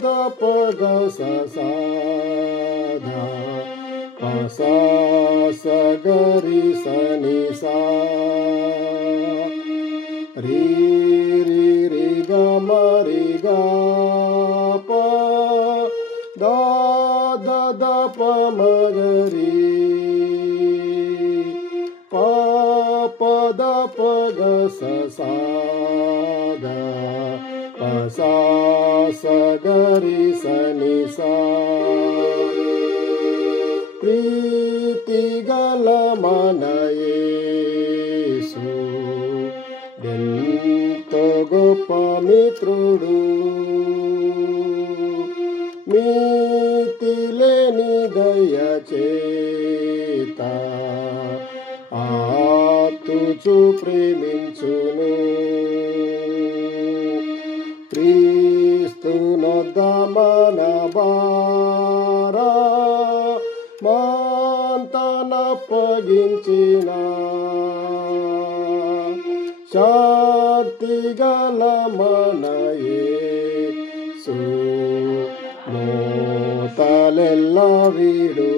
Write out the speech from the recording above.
the ప గ స సా ధ ప సా స గ రి స ని సా రి రి రి గ మ రి గ ప ద ద ద ప మ గ రి ప ప ద ప గ స సా ధ ప సా స గ రి స ని సా ప్రీతి గల మన యేసు ఎంతో గొప్ప మిత్రుడు మితి లేని దయ చేత ఆతుచు ప్రేమించును క్రీస్తునొద్ద మన భారా మంతనప్పగించిన శక్తి గల మన యేసు మోతలెల్ల వీడు